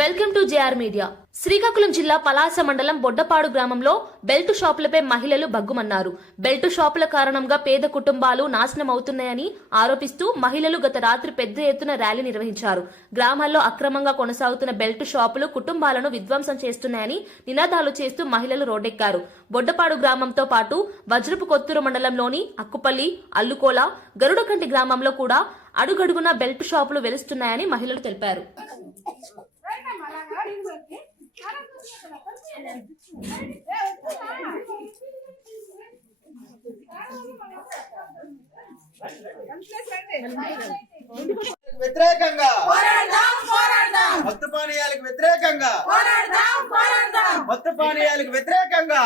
Welcome to JR media. Srikakulam జిల్లా పలాస మండలం బొడ్డపాడు గ్రామంలో బెల్టు షాపులపై మహిళలు బగ్గుమన్నారు. బెల్టు షాపుల కారణంగా పేద కుటుంబాలు నాశనం అవుతున్నాయని ఆరోపిస్తూ మహిళలు గత రాత్రి పెద్ద ఎత్తున ర్యాలీ నిర్వహించారు. గ్రామాల్లో అక్రమంగా కొనసాగుతున్న బెల్టు షాపులు కుటుంబాలను విధ్వంసం చేస్తున్నాయని నినాదాలు చేస్తూ మహిళలు రోడ్డెక్కారు. బొడ్డపాడు గ్రామంతో పాటు వజ్రపు కొత్తూరు మండలంలోని అక్కుపల్లి, అల్లుకోల, గరుడకంటి గ్రామంలో కూడా అడుగడుగున బెల్టు షాపులు వెలుస్తున్నాయని మహిళలు తెలిపారు. వ్యతిరేకంగా మత్తు పానీయాలకు వ్యతిరేకంగా మత్తు పానీయాలకు వ్యతిరేకంగా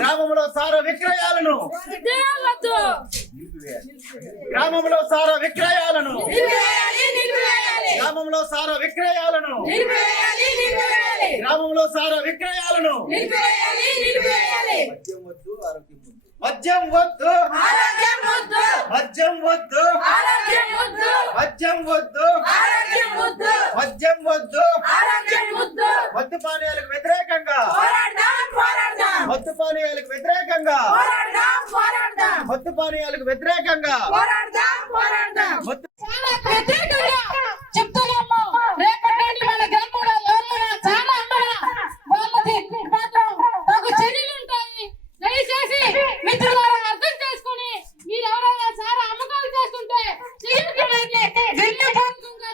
గ్రామంలో సారా విక్రయాలను గ్రామంలో సారా విక్రయాలను గ్రామంలో సారా విక్రయాలను గ్రామంలో సారా విక్రయాలను మద్యం వద్దు మద్యం వద్దు మద్యం వద్దు మద్యం వద్దు మద్దు పానీయాలకు వ్యతిరేకంగా మత్తు పానీయాలకు వ్యతిరేకంగా మత్తు పానీయాలకు వ్యతిరేకంగా చెప్తున్నాము. రేపటి మన గ్రామంలో చాలా వాళ్ళకి నాకు చర్యలు ఉంటాయి. దయచేసి మిత్రులారా అర్థం చేసుకుని మీరు ఎవరైనా చాలా అమ్మకాలు చేస్తుంటే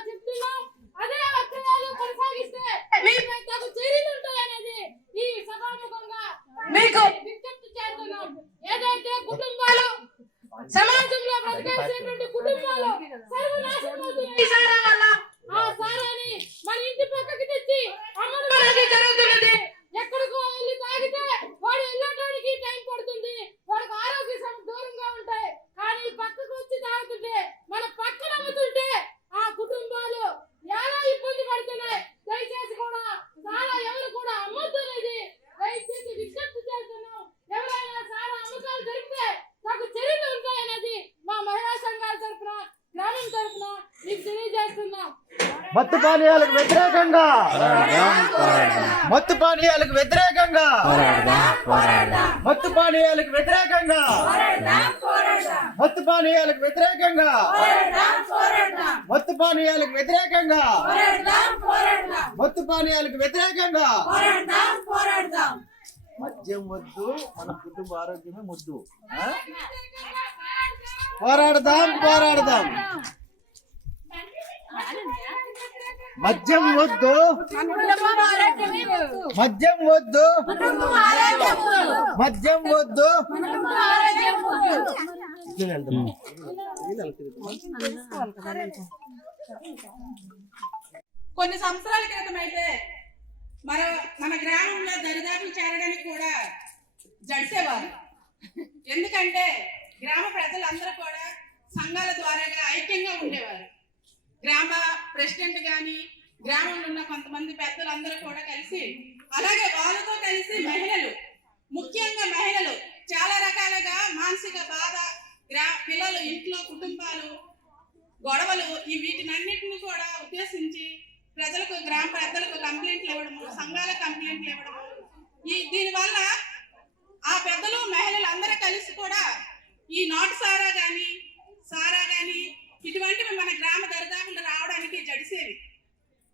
చెప్తున్నాం. అదే అక్రమాలు కొనసాగిస్తే మీకు తగు చర్యలు ఉంటాయనేది ఈ సభాముఖంగా మీకు విజ్ఞప్తి చేస్తున్నాం. ఏదైతే కుటుంబాలు సమాజంలో బ్రతికేసేటువంటి కుటుంబాలు సర్వనాశనమవుతున్నాయి సారా వల్ల ఆ సారాని మన ఇంటి పక్కకి తెచ్చి అమ్మడం అనేది జరుగుతున్నది. ఎక్కడికో వెళ్ళి తాగితే వాడు వెళ్ళడానికి టైం పడుతుంది, వాడికి ఆరోగ్య దూరంగా ఉంటాయి. కానీ పక్కకు వచ్చి తాగుతుంటే మన పక్కన అమ్ముతుంటే ఆ కుటుంబాలు ఎలా ఇబ్బంది పడుతున్నాయి. దయచేసి కూడా సారా ఎవరు కూడా అమ్మొద్దనేది దయచేసి విజ్ఞప్తి చేస్తున్నాం. ఎవరైనా సారా అమ్మకాలు జరిగితే నాకు చర్యలు ఉంటాయనేది మా మహిళా సంఘాల తరఫున గ్రామం తరఫున మీకు తెలియజేస్తున్నాం. మత్తు పానీయాలకు వ్యతిరేకంగా మత్తు పానీయాలకు వ్యతిరేకంగా మత్తు పానీయాలకు వ్యతిరేకంగా మత్తు పానీయాలకు వ్యతిరేకంగా మత్తు పానీయాలకు వ్యతిరేకంగా మత్తు పానీయాలకు వ్యతిరేకంగా మద్యం వద్దు, మన కుటుంబ ఆరోగ్యమే ముద్దు. పోరాడదాం పోరాడదాం. మద్యం వద్దు మద్యం వద్దు మద్యం వద్దు. కొన్ని సంవత్సరాల క్రితం అయితే మన గ్రామంలో దరిదాపులు చేరడానికి కూడా జడిసేవారు. ఎందుకంటే గ్రామ ప్రజలందరూ కూడా సంఘాల ద్వారాగా ఐక్యంగా ఉండేవారు. గ్రామ ప్రెసిడెంట్ కానీ గ్రామంలో ఉన్న కొంతమంది పెద్దలందరూ కూడా కలిసి, అలాగే వాళ్ళతో కలిసి మహిళలు, ముఖ్యంగా మహిళలు చాలా రకాలుగా మానసిక బాధ, పిల్లలు, ఇంట్లో కుటుంబాలు, గొడవలు, ఈ వీటినన్నిటిని కూడా ఉద్దేశించి ప్రజలకు, గ్రామ పెద్దలకు కంప్లైంట్లు ఇవ్వడము, సంఘాల కంప్లైంట్లు ఇవ్వడము. దీనివల్ల ఆ పెద్దలు మహిళలు అందరూ కలిసి కూడా ఈ నాటు సారా కానీ ఇటువంటివి మన గ్రామ దరిదాపులు రావడానికి జడిసేవి.